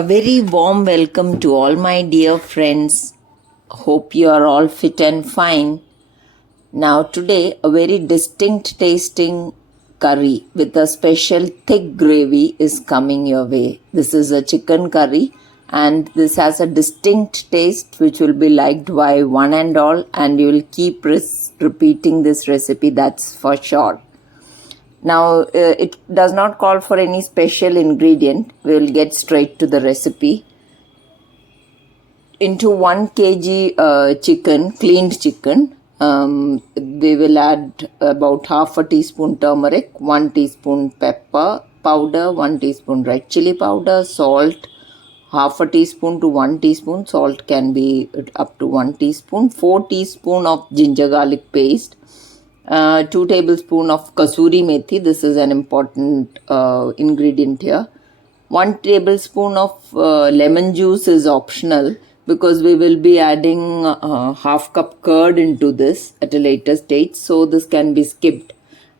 A very warm welcome to all my dear friends. Hope you are all fit and fine. Now, today, a very distinct tasting curry with a special thick gravy is coming your way. This is a chicken curry, and this has a distinct taste which will be liked by one and all, and you will keep repeating this recipe, that's for sure. Now, it does not call for any special ingredient. We will get straight to the recipe. Into 1 kg chicken, cleaned chicken, we will add about half a teaspoon turmeric, 1 teaspoon pepper powder, 1 teaspoon red chilli powder, salt, half a teaspoon to 1 teaspoon, salt can be up to 1 teaspoon, 4 teaspoon of ginger garlic paste, 2 tablespoons of kasuri methi, this is an important ingredient here. 1 tablespoon of lemon juice is optional because we will be adding half cup curd into this at a later stage, so this can be skipped.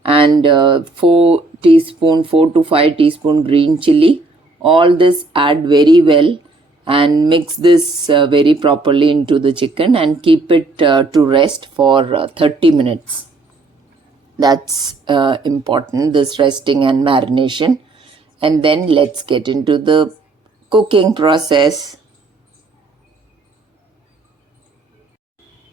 And 4 to 5 teaspoon green chilli. All this add very well and mix this very properly into the chicken and keep it to rest for 30 minutes. That's important, this resting and marination. And then let's get into the cooking process.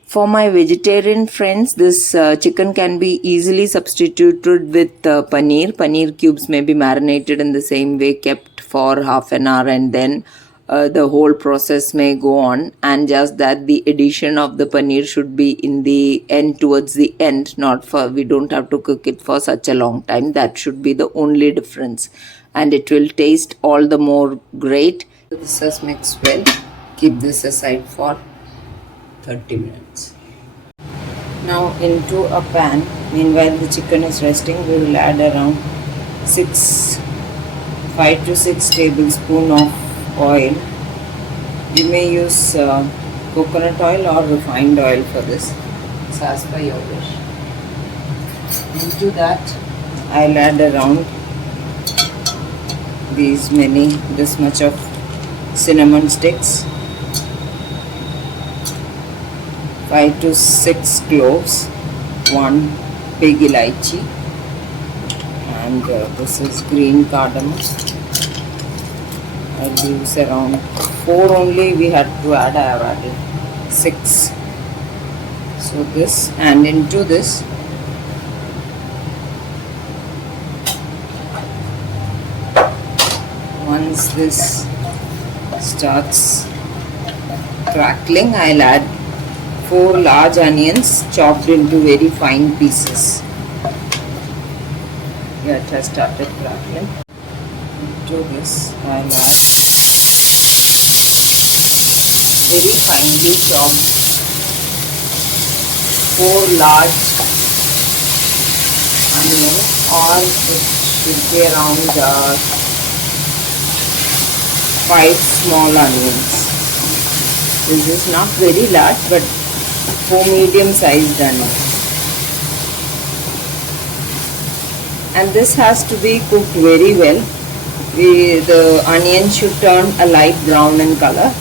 For my vegetarian friends, this chicken can be easily substituted with paneer. Paneer cubes may be marinated in the same way, kept for half an hour, and then the whole process may go on, and just that the addition of the paneer should be in the end, towards the end, not for, we don't have to cook it for such a long time. That should be the only difference, and it will taste all the more great. This is mixed well. Keep this aside for 30 minutes. Now into a pan, meanwhile the chicken is resting, we will add around 5 to 6 tablespoons of oil. You may use coconut oil or refined oil for this. It's as per your wish. Into that I'll add around this much of cinnamon sticks, 5 to 6 cloves, 1 big elaichi, and this is green cardamom. I'll use around 4 only, we had to add, I have added 6. So this, and into this once this starts crackling, I'll add 4 large onions chopped into very fine pieces. Yeah, it has started crackling. Into this I'll add very finely chopped 4 large onions, or it should be around 5 small onions. This is not very large, but 4 medium sized onions. And this has to be cooked very well. The onion should turn a light brown in color.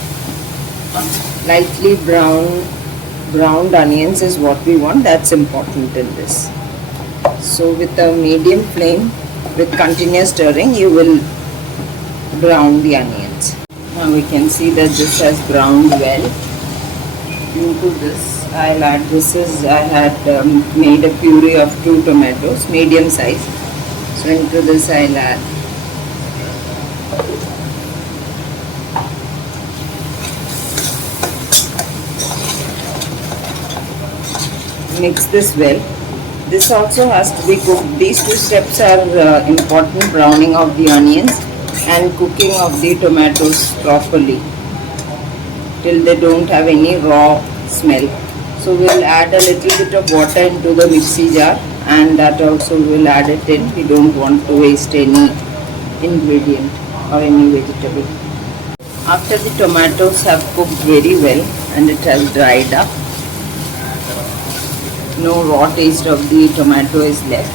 Lightly browned onions is what we want, that's important in this. So with a medium flame, with continuous stirring, you will brown the onions. Now we can see that this has browned well. Into this I'll add, I had made a puree of 2 tomatoes, medium size. So into this I'll add mix this well. This also has to be cooked. These 2 steps are important: browning of the onions and cooking of the tomatoes properly till they don't have any raw smell. So we'll add a little bit of water into the mixie jar, and that also we'll add it in. We don't want to waste any ingredient or any vegetable. After the tomatoes have cooked very well and it has dried up, no raw taste of the tomato is left.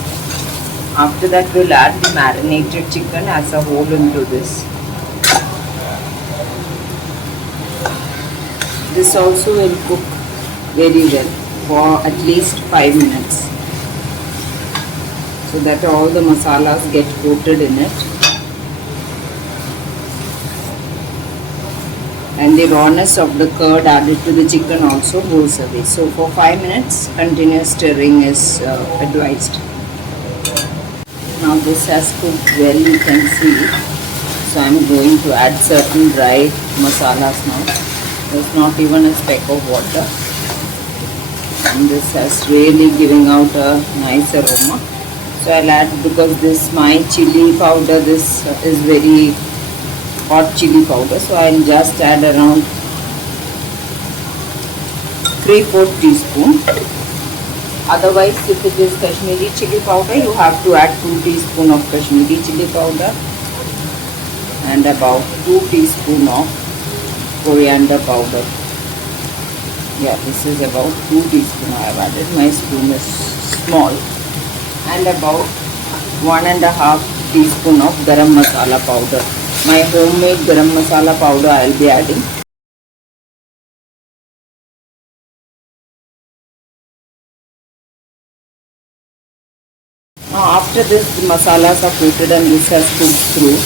After that we'll add the marinated chicken as a whole into this. This also will cook very well for at least 5 minutes, so that all the masalas get coated in it and the rawness of the curd added to the chicken also goes away. So for 5 minutes continuous stirring is advised. Now this has cooked well, you can see. So I am going to add certain dry masalas now. There's not even a speck of water, and this has really giving out a nice aroma. So I'll add, because this my chilli powder, this is very hot chilli powder, so I'll just add around 3/4 teaspoon. Otherwise, if it is Kashmiri chilli powder, you have to add 2 teaspoon of Kashmiri chilli powder and about 2 teaspoon of coriander powder. Yeah, this is about 2 teaspoon I have added. My spoon is small. And about 1.5 teaspoon of garam masala powder. My homemade garam masala powder I will be adding. Now after this, the masalas are coated and this has cooked through,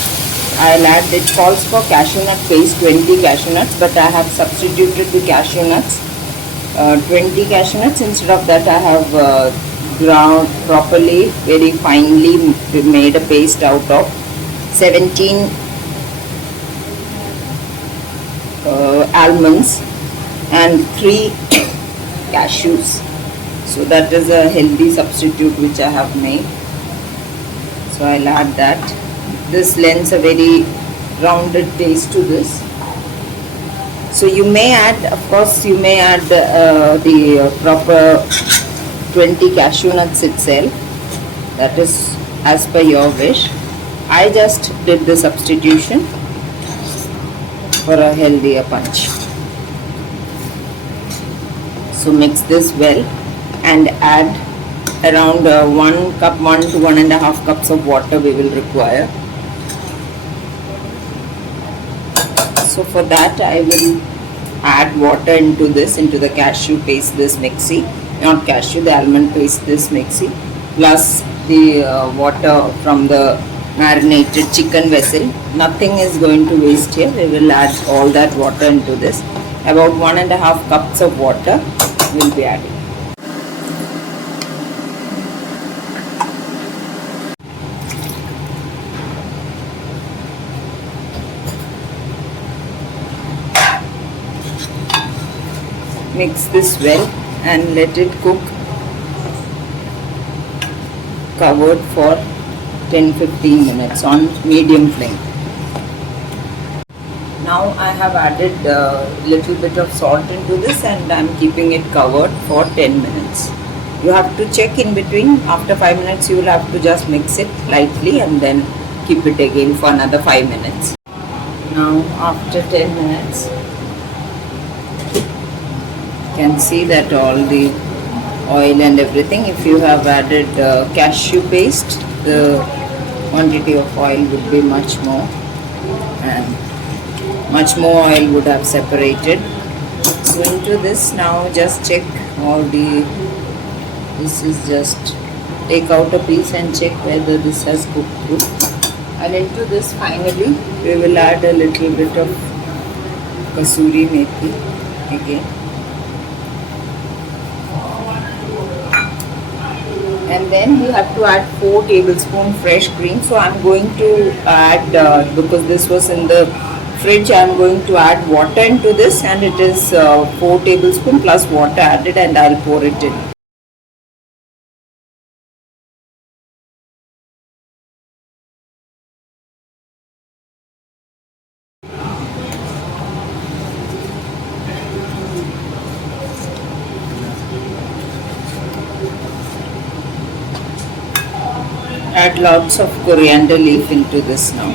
I'll add, it calls for cashew nut paste, 20 cashew nuts, but I have substituted the cashew nuts, 20 cashew nuts. Instead of that, I have ground properly, very finely made a paste out of 17 almonds and 3 cashews. So that is a healthy substitute which I have made. So I'll add that. This lends a very rounded taste to this. So you may add, of course, you may add the proper 20 cashew nuts itself. That is as per your wish. I just did the substitution for a healthier punch. So mix this well and add around 1 cup, 1 to 1.5 cups of water we will require. So for that I will add water into this, into the cashew paste, this mixie, not cashew, the almond paste, this mixie, plus the water from the marinated chicken vessel. Nothing is going to waste here. We will add all that water into this. About 1.5 cups of water will be added. Mix this well and let it cook covered for 10-15 minutes on medium flame. Now I have added a little bit of salt into this and I am keeping it covered for 10 minutes. You have to check in between. After 5 minutes you will have to just mix it lightly and then keep it again for another 5 minutes. Now after 10 minutes, you can see that all the oil and everything, if you have added cashew paste, the quantity of oil would be much more and much more oil would have separated. So into this now just check all the, this is just take out a piece and check whether this has cooked through. And into this finally we will add a little bit of kasuri methi again. And then we have to add 4 tablespoons fresh cream. So I am going to add, because this was in the fridge, I am going to add water into this, and it is 4 tablespoons plus water added, and I will pour it in. Add lots of coriander leaf into this now.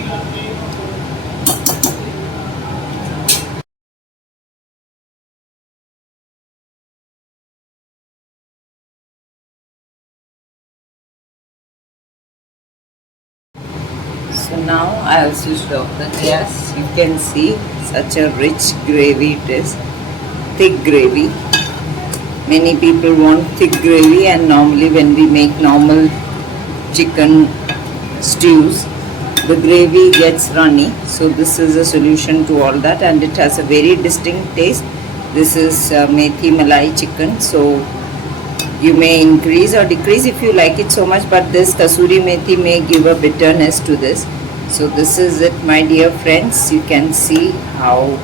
So now I also stop the gas. You can see such a rich gravy it is. thick gravy. Many people want thick gravy, and normally when we make normal chicken stews, the gravy gets runny. So this is a solution to all that, and it has a very distinct taste. This is Methi Malai chicken, so you may increase or decrease if you like it so much, but this kasuri methi may give a bitterness to this. So this is it, my dear friends. You can see how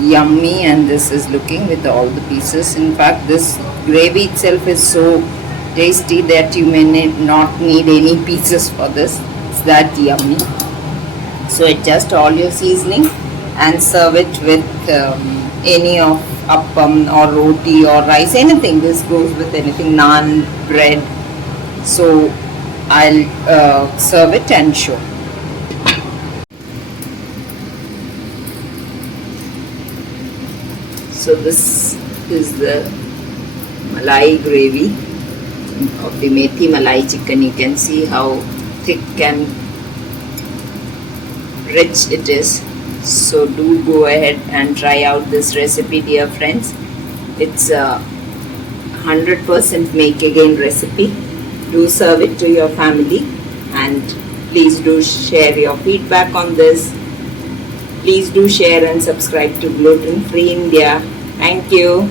yummy and this is looking with all the pieces. In fact, this gravy itself is so tasty that you may not need any pieces for this. It's that yummy. So adjust all your seasoning and serve it with any of appam or roti or rice, anything. This goes with anything, naan, bread. So I'll serve it and show. So this is the malai gravy of the Methi Malai chicken. You can see how thick and rich it is. So do go ahead and try out this recipe, dear friends. It's a 100% make again recipe. Do serve it to your family, and please do share your feedback on this. Please do share and subscribe to Gluten Free India. Thank you.